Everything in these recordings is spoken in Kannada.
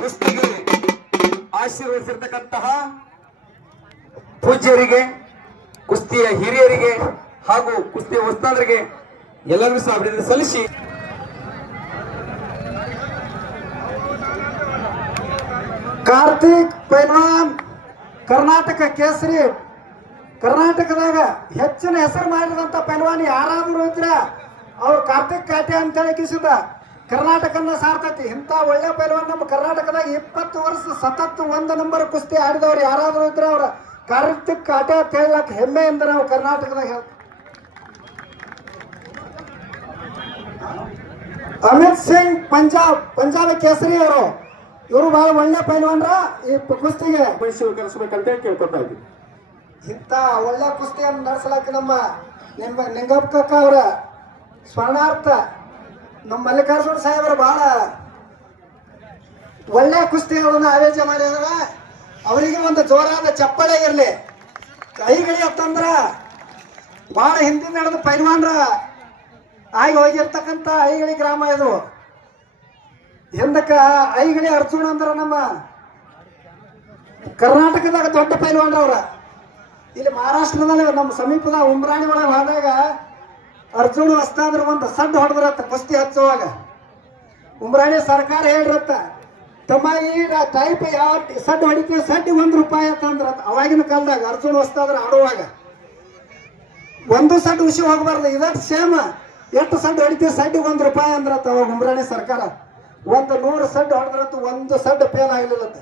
ಕುಸ್ತಿಗೆ ಆಶೀರ್ವದಿಸಿರ್ತಕ್ಕಂತಹ ಪೂಜ್ಯರಿಗೆ, ಕುಸ್ತಿಯ ಹಿರಿಯರಿಗೆ ಹಾಗೂ ಕುಸ್ತಿಯ ಉಸ್ತಾದರಿಗೆ ಎಲ್ಲರಿಗೂ ಸಹ ಅಭಿನಂದನೆ ಸಲ್ಲಿಸಿ ಕಾರ್ತಿಕ್ ಪೈಲ್ವಾನ್ ಕರ್ನಾಟಕ ಕೇಸರಿ. ಕರ್ನಾಟಕದಾಗ ಹೆಚ್ಚಿನ ಹೆಸರು ಮಾಡಿದಂತ ಪೈಲ್ವಾನ್ ಯಾರಾದ್ರೂ ಇದ್ರೆ ಅವ್ರು ಕಾರ್ತಿಕ್ ಕಾಟೆ ಅಂತ ಹೇಳಿ ಕಿಸಿದ ಕರ್ನಾಟಕನ ಸಾರ್ತೈತಿ. ಇಂಥ ಒಳ್ಳೆ ಪೈಲ್ವಾನ್ ನಮ್ಮ ಕರ್ನಾಟಕದಾಗ 20 ವರ್ಷ ಸತತ್ 1 ನಂಬರ್ ಕುಸ್ತಿ ಆಡಿದವ್ರು ಯಾರಾದ್ರೂ ಇದ್ರೆ ಅವ್ರ ಕಾರ್ತಿಕ್ ಕಾಟೆ ಅಂತ ಹೇಳಕ್ ಹೆಮ್ಮೆಯಿಂದ ನಾವು ಕರ್ನಾಟಕದಾಗ ಹೇಳ್ತೀವಿ. ಅಮಿತ್ ಸಿಂಗ್ ಪಂಜಾಬ್ ಕೇಸರಿ ಅವರು, ಇವರು ಬಹಳ ಒಳ್ಳೆ ಪೈಲ್ವಾನ್ರ. ಈ ಕುಸ್ತಿಗೆ ಕಳಿಸ್ಬೇಕಂತ ಕೇಳ್ಕೊತಾ ಇದ್ವಿ. ಇಂಥ ಒಳ್ಳೆ ಕುಸ್ತಿಯನ್ನು ನಡೆಸಲಾಕ ನಮ್ಮ ನಿಂಗಪ್ಪ ಅವರ ಸ್ಮರಣಾರ್ಥ ನಮ್ಮ ಮಲ್ಲಿಕಾರ್ಜುನ ಸಾಹೇಬರು ಬಹಳ ಒಳ್ಳೆ ಕುಸ್ತಿಗಳನ್ನು ಆಯೋಜನೆ ಮಾಡಿದಾರ. ಅವರಿಗೆ ಒಂದು ಜೋರಾದ ಚಪ್ಪಳೆ ಇರಲಿ. ಕೈಗಳಿ ಅಂತಂದ್ರ ಬಹಳ ಹಿಂದಿನ ನಡೆದ ಪೈಲ್ವಾನ್ರ ಆಗಿ ಹೋಗಿರ್ತಕ್ಕಂಥ ಐಗಳಿ ಗ್ರಾಮ ಇದು. ಹಿಂದಕ್ಕ ಐಗಳಿ ಅರ್ಜುನ್ ಅಂದ್ರ ನಮ್ಮ ಕರ್ನಾಟಕದಾಗ ದೊಡ್ಡ ಪೈಲ್ವಾನ್ರ ಅವ್ರ. ಇಲ್ಲಿ ಮಹಾರಾಷ್ಟ್ರದಲ್ಲಿ ನಮ್ಮ ಸಮೀಪದ ಉಮ್ರಾಣಿ ಒಳಗೆ ಹೋದಾಗ ಅರ್ಜುನ್ ವಸ್ತಾದ್ರ ಒಂದು ಸಡ್ಡು ಹೊಡೆದ್ರತ್ತ ಕುಸ್ತಿ ಹಚ್ಚುವಾಗ. ಉಮ್ರಾಣಿ ಸರ್ಕಾರ ಹೇಳ್ರತ್ತ, ತಮ್ಮ ಈ ಟೈಪ್ ಯಾವ ಸಡ್ಡು ಹೊಡಿತೀವಿ, ಸಡ್ಡಿ ₹1 ಅಂತಂದ್ರ. ಅವಾಗಿನ ಕಾಲದಾಗ ಅರ್ಜುನ್ ವಸ್ತಾದ್ರ ಆಡುವಾಗ ಒಂದು ಸಡ್ಡು ಉಸಿ ಹೋಗ್ಬಾರ್ದು, ಇದಕ್ಕೆ ಸೇಮ್ ಎಷ್ಟು ಸಡ್ಡು ಹೊಡಿತೀವಿ ಸಡ್ಡಿ ₹1 ಅಂದ್ರತ್ತ. ಅವಾಗ ಉಮ್ರಾಣಿ ಸರ್ಕಾರ 100 ಸಡ್ಡು ಹೊಡೆದ್ರತ್ತ, 1 ಸಡ್ಡು ಫೇಲ್ ಆಗ್ಲಿಲ್ಲತ್ತ.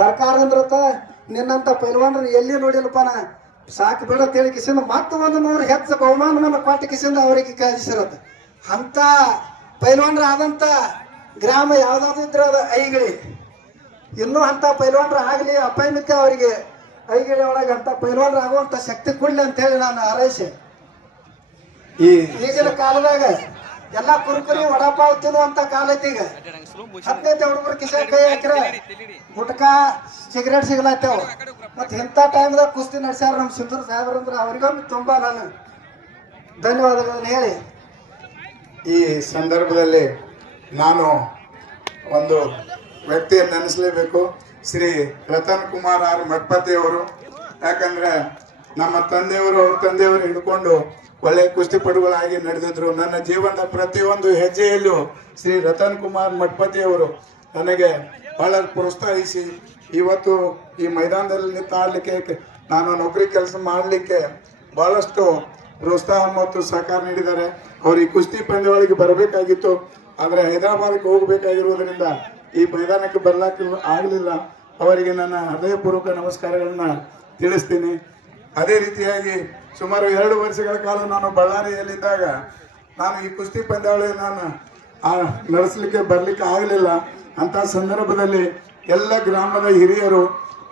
ಸರ್ಕಾರ ಅಂದ್ರತ್ತ, ನಿನ್ನಂತ ಪೈಲ್ವಾನ್ರ ಎಲ್ಲಿ ನೋಡಿಲ್ಲಪ್ಪ, ನಾ ಸಾಕು ಬೇಡ ತಿಳಿ ಕಿಸಿಂದ ಮತ್ತೆ 100 ಹೆಚ್ಚು ಬಹುಮಾನವನ್ನು ಕೊಟ್ಟ ಕಿಸಿಂದ ಅವರಿಗೆ ಕಳಿಸಿರತ್ತ. ಅಂತ ಪೈಲ್ವಾನ್ರ ಆದಂತ ಗ್ರಾಮ ಯಾವ್ದಾದ್ರು ಇದ್ರೆ ಅದು ಐಗಳಿ. ಇನ್ನೂ ಅಂತ ಪೈಲ್ವಾನ್ರ ಆಗಲಿ ಅಪಾಯಮಿಕ ಅವರಿಗೆ ಐಗಳಿ ಒಳಗೆ ಅಂತ ಪೈಲ್ವಾನ್ರ ಆಗುವಂತ ಶಕ್ತಿ ಕೊಡ್ಲಿ ಅಂತ ಹೇಳಿ ನಾನು ಹಾರೈಸಿ. ಈಗಿನ ಕಾಲದಾಗ ಎಲ್ಲಾ ಕುರುಕುರಿ ವಡಾಪಾವ್ ತಿನ್ನುವಂತ ಕಾಲ ಐತಿ. ಈಗ 15 ಹುಡುಗರು ಕಿಶನ್ ಕೈ ಹಾಕಿರ ಗುಟ್ಕಾ ಸಿಗರೇಟ್ ಸಿಗ್ಲಾತ್ತೇವ. ಮತ್ತೆ ಇಂಥ ಟೈಮ್ದಾಗ ಕುಸ್ತಿ ನಡೆಸ್ಯಾರ ನಮ್ಮ ಸಿಂಧೂರ್ ಸಾಹೇಬ್ರಂದ್ರ, ಅವ್ರಿಗೊಮ್ಮೆ ತುಂಬಾ ನಾನು ಧನ್ಯವಾದಗಳನ್ನು ಹೇಳಿ ಈ ಸಂದರ್ಭದಲ್ಲಿ ನಾನು ಒಂದು ವ್ಯಕ್ತಿಯನ್ನು ನೆನೆಸಲೇಬೇಕು. ಶ್ರೀ ರತನ್ ಕುಮಾರ್ ಆರ್ ಮಠಪತಿ ಅವರು. ಯಾಕಂದ್ರೆ ನಮ್ಮ ತಂದೆಯವರು, ಅವ್ರ ತಂದೆಯವರು ಹಿಡ್ಕೊಂಡು ಒಳ್ಳೆ ಕುಸ್ತಿಪಟುಗಳಾಗಿ ನಡೆದಿದ್ರು. ನನ್ನ ಜೀವನದ ಪ್ರತಿಯೊಂದು ಹೆಜ್ಜೆಯಲ್ಲೂ ಶ್ರೀ ರತನ್ ಕುಮಾರ್ ಮಠಪತಿ ಅವರು ನನಗೆ ಬಹಳ ಪ್ರೋತ್ಸಾಹಿಸಿ ಇವತ್ತು ಈ ಮೈದಾನದಲ್ಲಿ ನಿಂತು ಆಡಲಿಕ್ಕೆ, ನಾನು ನೌಕರಿ ಕೆಲಸ ಮಾಡಲಿಕ್ಕೆ ಬಹಳಷ್ಟು ಪ್ರೋತ್ಸಾಹ ಮತ್ತು ಸಹಕಾರ ನೀಡಿದ್ದಾರೆ. ಅವರು ಈ ಕುಸ್ತಿ ಪಂದ್ಯಾವಳಿಗೆ ಬರಬೇಕಾಗಿತ್ತು, ಆದರೆ ಹೈದರಾಬಾದ್ಗೆ ಹೋಗಬೇಕಾಗಿರುವುದರಿಂದ ಈ ಮೈದಾನಕ್ಕೆ ಆಗಲಿಲ್ಲ. ಅವರಿಗೆ ನನ್ನ ಹೃದಯಪೂರ್ವಕ ನಮಸ್ಕಾರಗಳನ್ನ ತಿಳಿಸ್ತೀನಿ. ಅದೇ ರೀತಿಯಾಗಿ ಸುಮಾರು 2 ವರ್ಷಗಳ ಕಾಲ ನಾನು ಬಳ್ಳಾರಿಯಲ್ಲಿದ್ದಾಗ ನಾನು ಈ ಕುಸ್ತಿ ಪಂದ್ಯಾವಳಿ ನಡೆಸಲಿಕ್ಕೆ ಬರಲಿಕ್ಕೆ ಆಗಲಿಲ್ಲ. ಅಂಥ ಸಂದರ್ಭದಲ್ಲಿ ಎಲ್ಲ ಗ್ರಾಮದ ಹಿರಿಯರು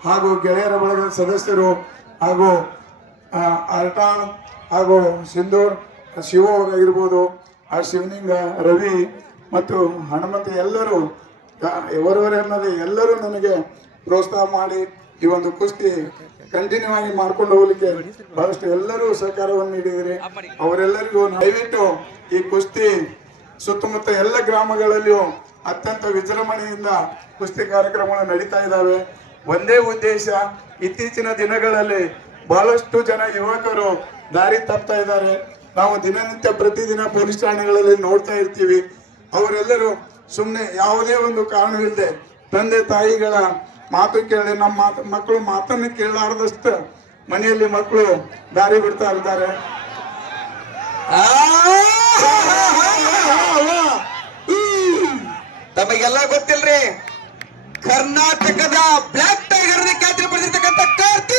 ಹಾಗೂ ಗೆಳೆಯರ ಬಳಗದ ಸದಸ್ಯರು ಹಾಗೂ ಅರ್ಟಾಣ್ ಹಾಗೂ ಸಿಂಧೂರ್ ಶಿವ ಅವರಾಗಿರ್ಬೋದು, ಆ ಶಿವಲಿಂಗ, ರವಿ ಮತ್ತು ಹನುಮಂತ ಎಲ್ಲರೂ ಅವರವರನ್ನದೇ ಎಲ್ಲರೂ ನನಗೆ ಪ್ರೋತ್ಸಾಹ ಮಾಡಿ ಈ ಒಂದು ಕುಸ್ತಿ ಕಂಟಿನ್ಯೂ ಆಗಿ ಮಾಡ್ಕೊಂಡು ಹೋಗ್ಲಿಕ್ಕೆ ಬಹಳಷ್ಟು ಎಲ್ಲರೂ ಸಹಕಾರವನ್ನು ನೀಡಿದರೆ ಅವರೆಲ್ಲರಿಗೂ ದಯವಿಟ್ಟು ಈ ಕುಸ್ತಿ ಸುತ್ತಮುತ್ತ ಎಲ್ಲ ಗ್ರಾಮಗಳಲ್ಲಿಯೂ ಅತ್ಯಂತ ವಿಜೃಂಭಣೆಯಿಂದ ಕುಸ್ತಿ ಕಾರ್ಯಕ್ರಮಗಳು ನಡೀತಾ ಇದ್ದಾವೆ. ಒಂದೇ ಉದ್ದೇಶ, ಇತ್ತೀಚಿನ ದಿನಗಳಲ್ಲಿ ಬಹಳಷ್ಟು ಜನ ಯುವಕರು ದಾರಿ ತಪ್ತಾ ಇದ್ದಾರೆ. ನಾವು ದಿನನಿತ್ಯ ಪ್ರತಿದಿನ ಪೊಲೀಸ್ ಠಾಣೆಗಳಲ್ಲಿ ನೋಡ್ತಾ ಇರ್ತೀವಿ. ಅವರೆಲ್ಲರೂ ಸುಮ್ಮನೆ ಯಾವುದೇ ಒಂದು ಕಾರಣವಿಲ್ಲದೆ ತಂದೆ ತಾಯಿಗಳ ಮಾತು ಕೇಳಿ ನಮ್ಮ ಮಕ್ಕಳು ಮಾತನ್ನು ಕೇಳಲಾರದಷ್ಟು ಮನೆಯಲ್ಲಿ ಮಕ್ಕಳು ದಾರಿ ಬಿಡ್ತಾ ಇರ್ತಾರೆ. ತಮಗೆಲ್ಲ ಗೊತ್ತಿಲ್ರಿ, ಕರ್ನಾಟಕದ ಬ್ಲಾಕ್ ಟೈಗರ್ ಖ್ಯಾತಿ ಪಡೆದಿರ್ತಕ್ಕಂಥ ಕಾರ್ತಿಕ್